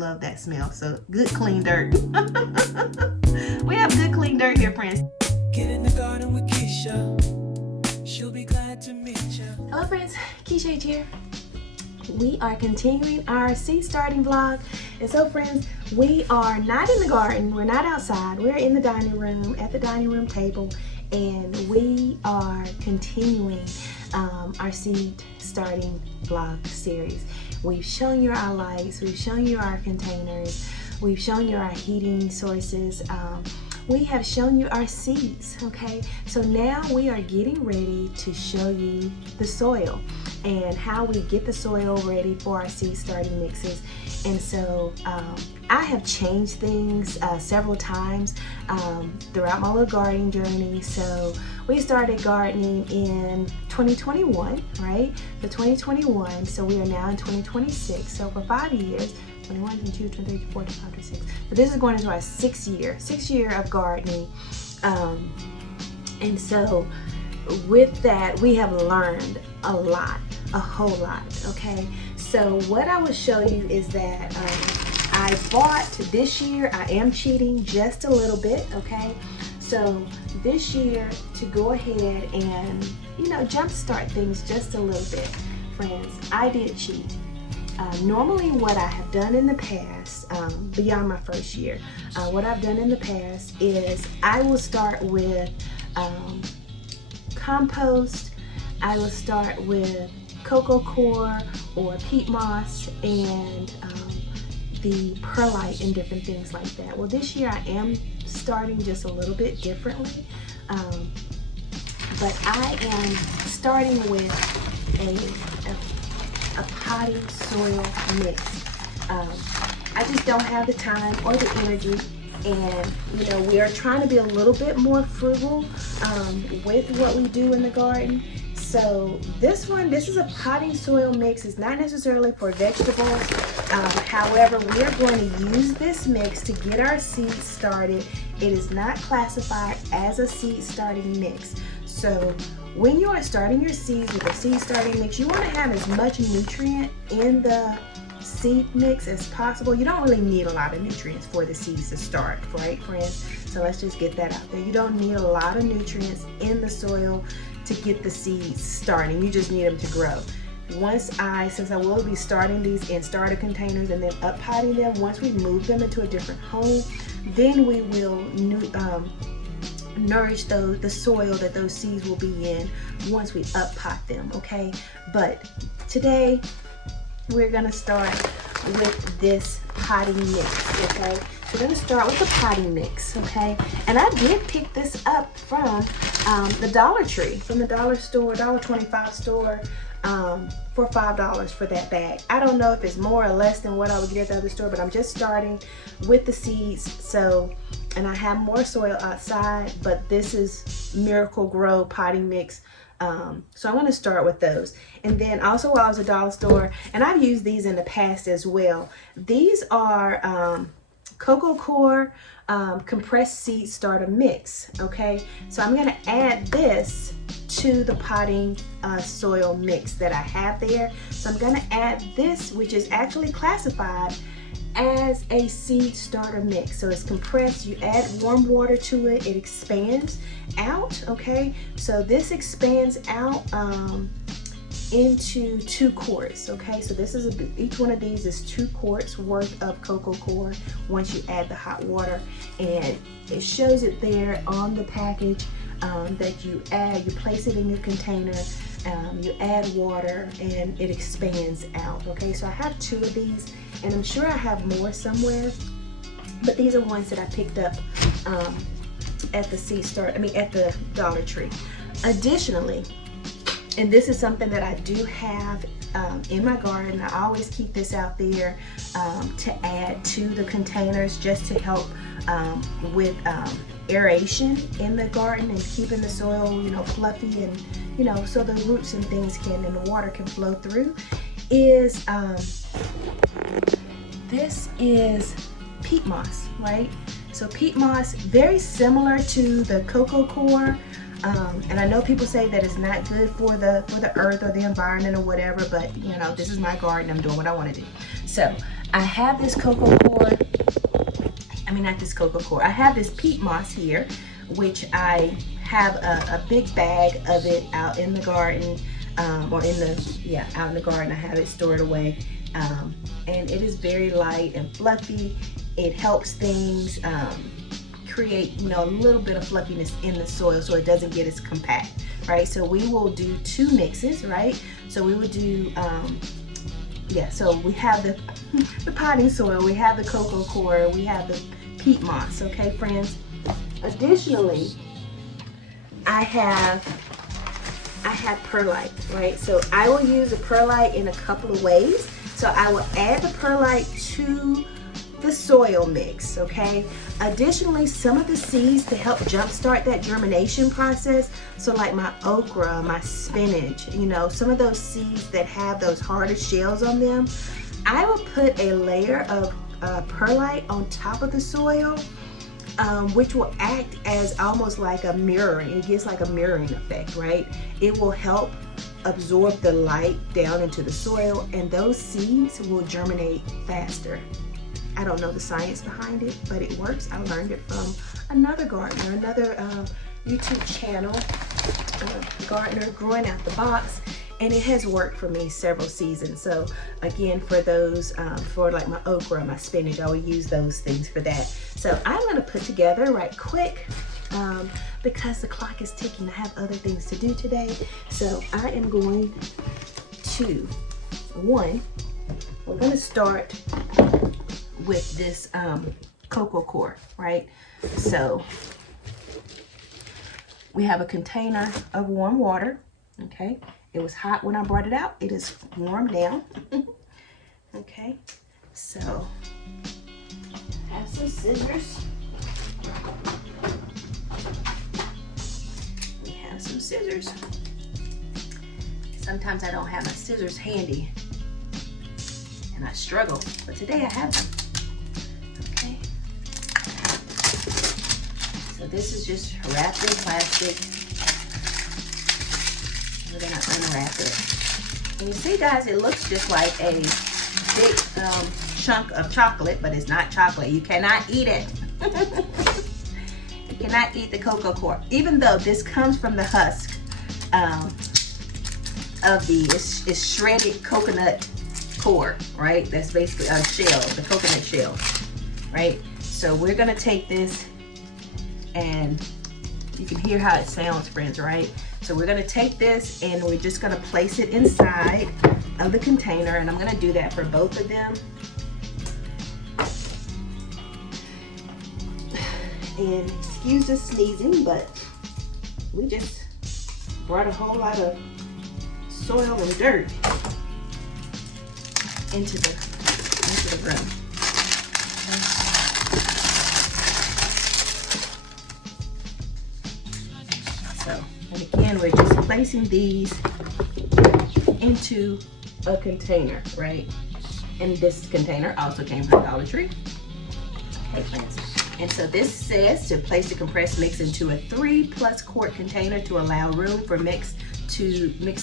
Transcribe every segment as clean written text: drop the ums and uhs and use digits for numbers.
Love that smell. So good clean dirt. We have good clean dirt here, friends. Get in the garden with Keisha. She'll be glad to meet you. Hello friends, Keisha H here. We are continuing our seed starting vlog. And so friends, we are not in the garden, we're not outside, we're in the dining room, at the dining room table, and we are continuing our seed starting vlog series. We've shown you our lights, we've shown you our containers, we've shown you our heating sources, we have shown you our seeds, okay? So now we are getting ready to show you the soil and how we get the soil ready for our seed starting mixes. And so I have changed things several times throughout my little gardening journey. So we started gardening in 2021, right? So 2021, so we are now in 2026. So for 5 years, 21, 22, 23, 24, 25, 26. So this is going into our 6th year of gardening. And so with that, we have learned a lot, a whole lot, okay? So what I will show you is that I bought this year, I am cheating just a little bit, okay? So this year, to go ahead and, jumpstart things just a little bit, friends, I did cheat. Normally what I have done in the past, beyond my first year, what I've done in the past is I will start with compost. I will start with cocoa coir or peat moss and the perlite and different things like that. Well, this year I am starting just a little bit differently, but I am starting with a potting soil mix. I just don't have the time or the energy, and we are trying to be a little bit more frugal with what we do in the garden. So this is a potting soil mix. It's not necessarily for vegetables. However, we are going to use this mix to get our seeds started. It is not classified as a seed starting mix. So when you are starting your seeds with a seed starting mix, you want to have as much nutrient in the seed mix as possible. You don't really need a lot of nutrients for the seeds to start, right, friends? So let's just get that out there. You don't need a lot of nutrients in the soil to get the seeds starting. You just need them to grow. Since I will be starting these in starter containers and then up potting them, once we move them into a different home, then we will nourish the soil that those seeds will be in once we up pot them, okay? But today we're gonna start with this potting mix, okay? So we're gonna start with the potting mix, okay? And I did pick this up from the Dollar Tree, from the dollar store, $1.25 store, for $5 for that bag. I don't know if it's more or less than what I would get at the other store, but I'm just starting with the seeds. So, and I have more soil outside, but this is Miracle Grow potting mix. So I'm going to start with those. And then also while I was at the dollar store, and I've used these in the past as well, these are cocoa coir compressed seed starter mix, okay? So I'm going to add this to the potting soil mix that I have there. So I'm going to add this, which is actually classified as a seed starter mix. So it's compressed, you add warm water to it, it expands out, okay? So this expands out into 2 quarts, okay? So this is each one of these is 2 quarts worth of cocoa coir once you add the hot water, and it shows it there on the package that you place it in your container, you add water, and it expands out, okay? So I have 2 of these, and I'm sure I have more somewhere, but these are ones that I picked up at the Dollar Tree. Additionally, and this is something that I do have in my garden, I always keep this out there to add to the containers just to help with aeration in the garden and keeping the soil, fluffy, and so the roots and things and the water can flow through, is this is peat moss, right? So peat moss, very similar to the cocoa coir, and I know people say that it's not good for the earth or the environment or whatever, but this is my garden, I'm doing what I want to do. So I have this cocoa core. I mean, not this cocoa core. I have this peat moss here, which I have a big bag of it out in the garden, or in the, yeah, out in the garden. I have it stored away. And it is very light and fluffy. It helps things create, you know, a little bit of fluffiness in the soil so it doesn't get as compact, right? So we will do 2 mixes, right? So we would do, yeah, so we have the potting soil, we have the cocoa core, we have the peat moss, okay, friends? Additionally, I have perlite, right? So I will use the perlite in a couple of ways. So I will add the perlite to the soil mix, okay? Additionally, some of the seeds to help jumpstart that germination process, so like my okra, my spinach, you know, some of those seeds that have those harder shells on them, I will put a layer of perlite on top of the soil, which will act as almost like a mirroring. It gives like a mirroring effect, right? It will help absorb the light down into the soil, and those seeds will germinate faster. I don't know the science behind it, but it works. I learned it from another gardener, another YouTube channel, gardener, growing out the box, and it has worked for me several seasons. So again, for those, for like my okra, my spinach, I will use those things for that. So I'm gonna put together right quick, because the clock is ticking. I have other things to do today. So I am going to, we're gonna start with this cocoa core, right? So we have a container of warm water, okay? It was hot when I brought it out. It is warm now. Okay, so have some scissors. We have some scissors. Sometimes I don't have my scissors handy and I struggle, but today I have them. Okay, so this is just wrapped in plastic. We're gonna unwrap it. And you see, guys, it looks just like a big chunk of chocolate, but it's not chocolate. You cannot eat it. You cannot eat the cocoa core, even though this comes from the husk of the, it's shredded coconut core, right? That's basically a shell, the coconut shell, right? So we're gonna take this, and you can hear how it sounds, friends, right? So we're gonna take this and we're just gonna place it inside of the container, and I'm gonna do that for both of them. And excuse the sneezing, but we just brought a whole lot of soil and dirt into the room. So, and again, we're just placing these into a container, right? And this container also came from Dollar Tree. Okay, friends. And so this says to place the compressed mix into a 3+ quart container to allow room for mixed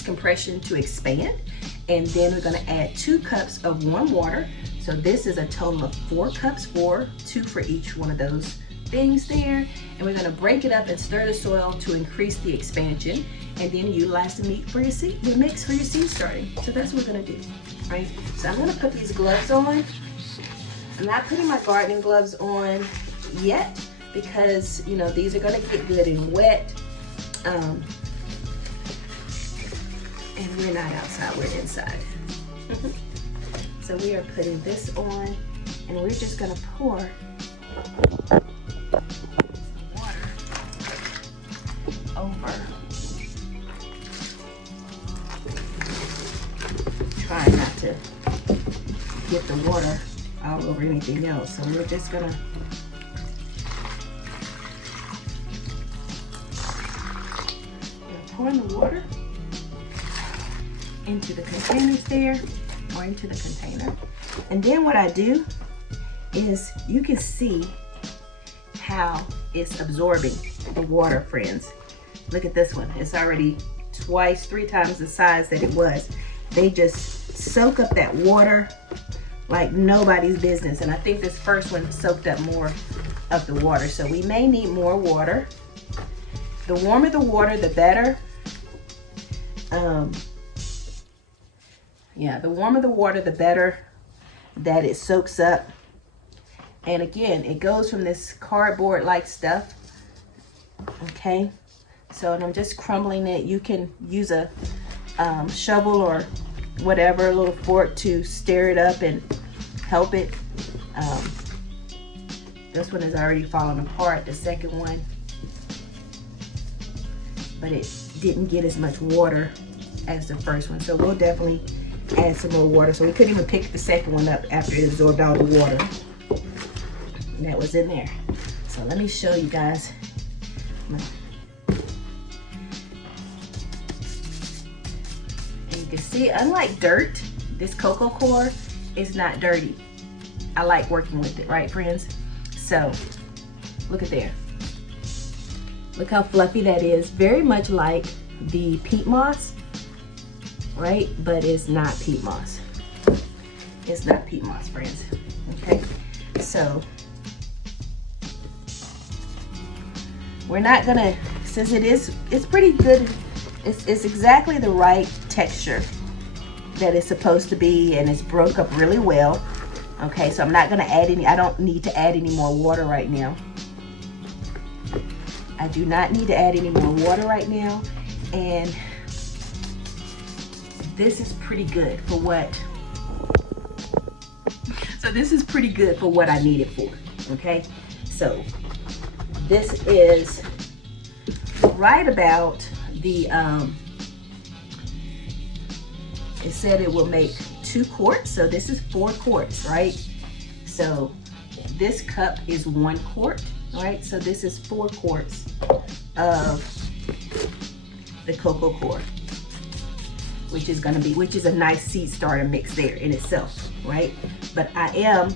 compression to expand. And then we're gonna add 2 cups of warm water. So this is a total of 4 cups, 2 for each one of those things there. And we're gonna break it up and stir the soil to increase the expansion, and then utilize the meat for your seed, your mix for your seed starting. So that's what we're gonna do, right? So I'm gonna put these gloves on. I'm not putting my gardening gloves on yet because, you know, these are gonna get good and wet. And we're not outside, we're inside. So we are putting this on, and we're just gonna pour water over. Try not to get the water all over anything else. So we're just gonna pour the water into the containers there, or into the container. And then what I do is, you can see how it's absorbing the water, friends. Look at this one. It's already 2, 3 times the size that it was. They just soak up that water like nobody's business. And I think this first one soaked up more of the water, so we may need more water. The warmer the water, the better. Yeah, the warmer the water, the better that it soaks up. And again, it goes from this cardboard like stuff. Okay, so and I'm just crumbling it. You can use a shovel or whatever, a little fork to stir it up and help it. This one is already falling apart, the second one, but it didn't get as much water as the first one, so we'll definitely add some more water. So we couldn't even pick the second one up after it absorbed all the water that was in there. So let me show you guys. And you can see, unlike dirt, this cocoa core is not dirty. I like working with it, right, friends? So look at there. Look how fluffy that is. Very much like the peat moss, right? But it's not peat moss. It's not peat moss, friends. Okay, so we're not gonna, since it's pretty good, it's exactly the right texture that it's supposed to be, and it's broke up really well. Okay, so I'm not gonna add any, I don't need to add any more water right now. I do not need to add any more water right now. And this is pretty good for what, so this is pretty good for what I need it for, okay? So this is right about the, it said it will make 2 quarts, so this is 4 quarts, right? So this cup is 1 quart, right? So this is 4 quarts of the cocoa core, which is a nice seed starter mix there in itself, right? But I am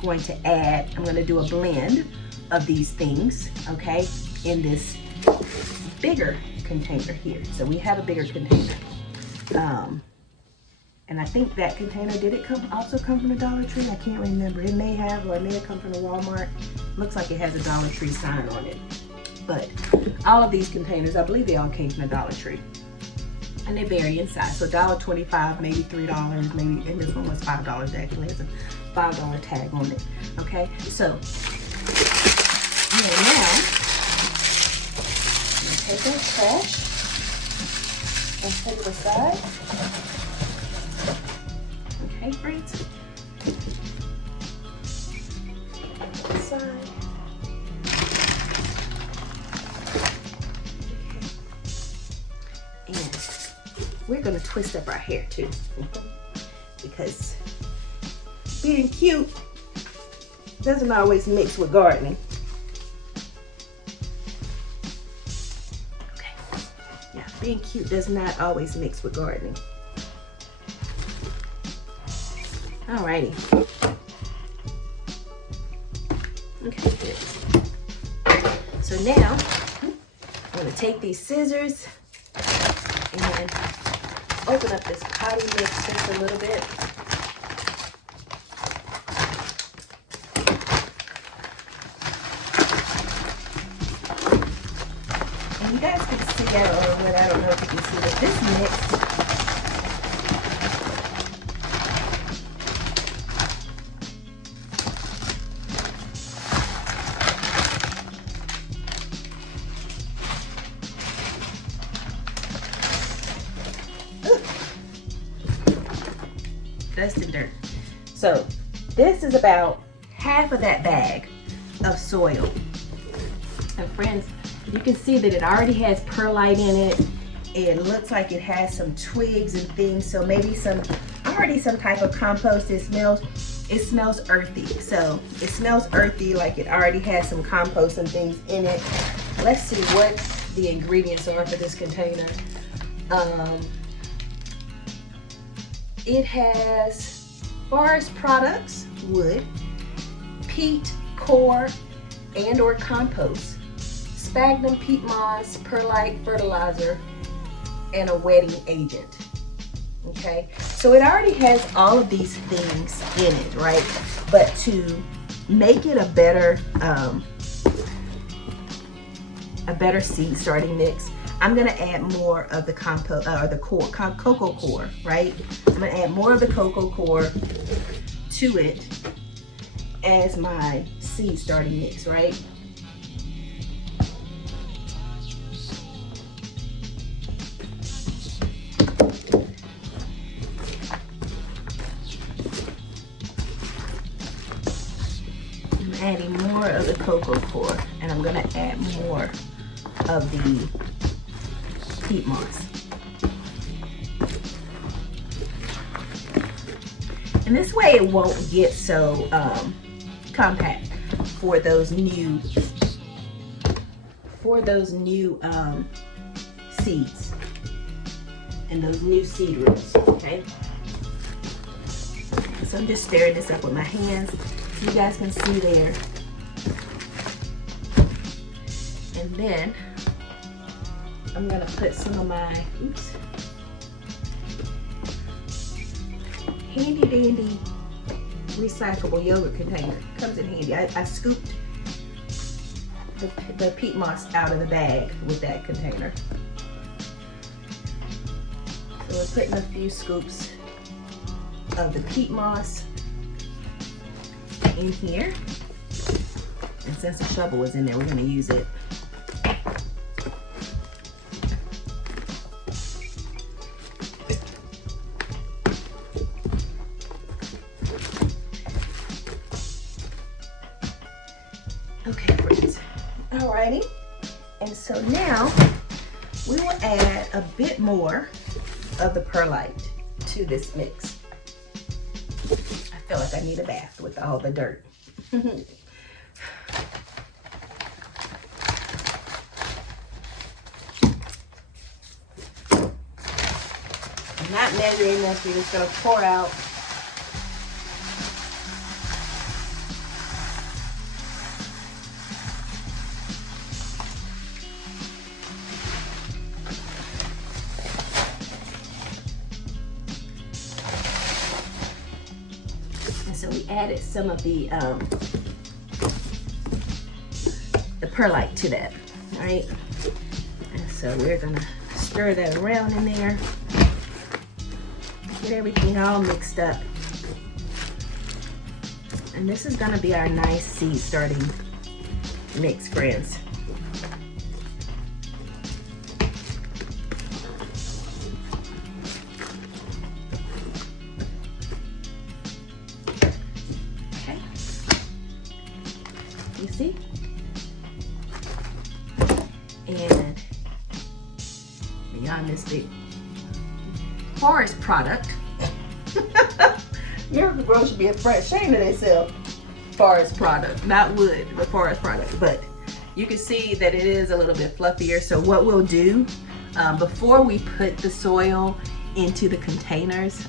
going to add, I'm going to do a blend of these things, okay, in this bigger container here. So we have a bigger container. And I think that container, did it also come from the Dollar Tree? I can't remember. It may have, or it may have come from the Walmart. Looks like it has a Dollar Tree sign on it. But all of these containers, I believe they all came from the Dollar Tree. And they vary in size. So $1.25, maybe $3, maybe, and this one was $5 actually. It's a $5 tag on it. Okay, so now I'm gonna take that trash and put it aside. Okay, friends. Aside. And we're gonna twist up our hair too, because being cute doesn't always mix with gardening. Okay, yeah, being cute does not always mix with gardening. Alrighty. Okay, good. So now I'm gonna take these scissors and open up this potting mix just a little bit. And you guys can see that a little bit. I don't know if you can see that this mix dust and dirt. So this is about half of that bag of soil. And friends, you can see that it already has perlite in it. It looks like it has some twigs and things, so maybe some type of compost. It smells earthy. So it smells earthy, like it already has some compost and things in it. Let's see what the ingredients are for this container. It has forest products, wood, peat, core, and or compost, sphagnum, peat moss, perlite, fertilizer, and a wetting agent. Okay, so it already has all of these things in it, right? But to make it a better seed starting mix, I'm gonna add more of the compost or the cocoa core, right? I'm gonna add more of the cocoa core to it as my seed starting mix, right? I'm adding more of the cocoa core, and I'm gonna add more of the peat moss. And this way it won't get so compact for those new seeds and those new seed roots, okay? So I'm just stirring this up with my hands so you guys can see there. And then I'm gonna put some of my, handy dandy recyclable yogurt container. Comes in handy. I scooped the peat moss out of the bag with that container. So we're putting a few scoops of the peat moss in here. And since the shovel was in there, we're gonna use it. Okay, friends. Alrighty. And so now we will add a bit more of the perlite to this mix. I feel like I need a bath with all the dirt. I'm not measuring this, we're just gonna pour out. So we added some of the perlite to that, all right? And so we're gonna stir that around in there, get everything all mixed up. And this is gonna be our nice seed starting mix, friends. You see? And beyond this big forest product, Miracle-Gro should be ashamed of themselves. Forest product, not wood, but forest product. But you can see that it is a little bit fluffier. So what we'll do, before we put the soil into the containers,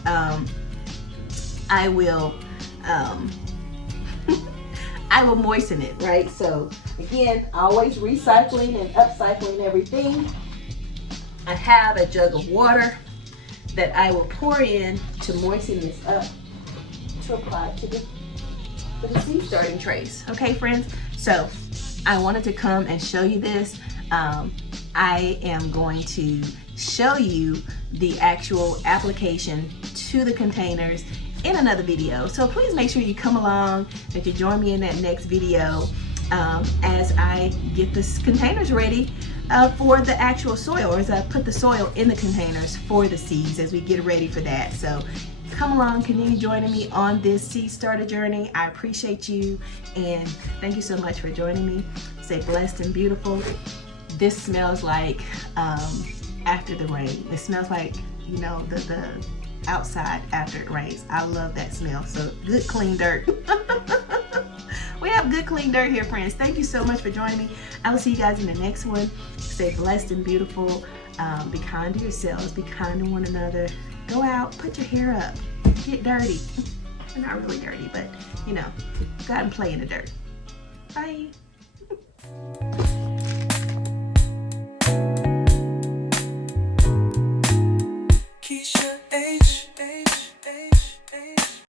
I will moisten it, right? So again, always recycling and upcycling everything. I have a jug of water that I will pour in to moisten this up to apply to the seed starting trays. Okay, friends? So I wanted to come and show you this. I am going to show you the actual application to the containers in another video. So please make sure you come along, that you join me in that next video as I get the containers ready for the actual soil, or as I put the soil in the containers for the seeds as we get ready for that. So come along, continue joining me on this seed starter journey. I appreciate you, and thank you so much for joining me. Stay blessed and beautiful. This smells like after the rain. It smells like, you know, the outside after it rains. I love that smell. So good clean dirt. We have good clean dirt here, friends. Thank you so much for joining me. I will see you guys in the next one. Stay blessed and beautiful. Be kind to yourselves. Be kind to one another. Go out, put your hair up, get dirty. Not really dirty, but you know, go out and play in the dirt. Bye.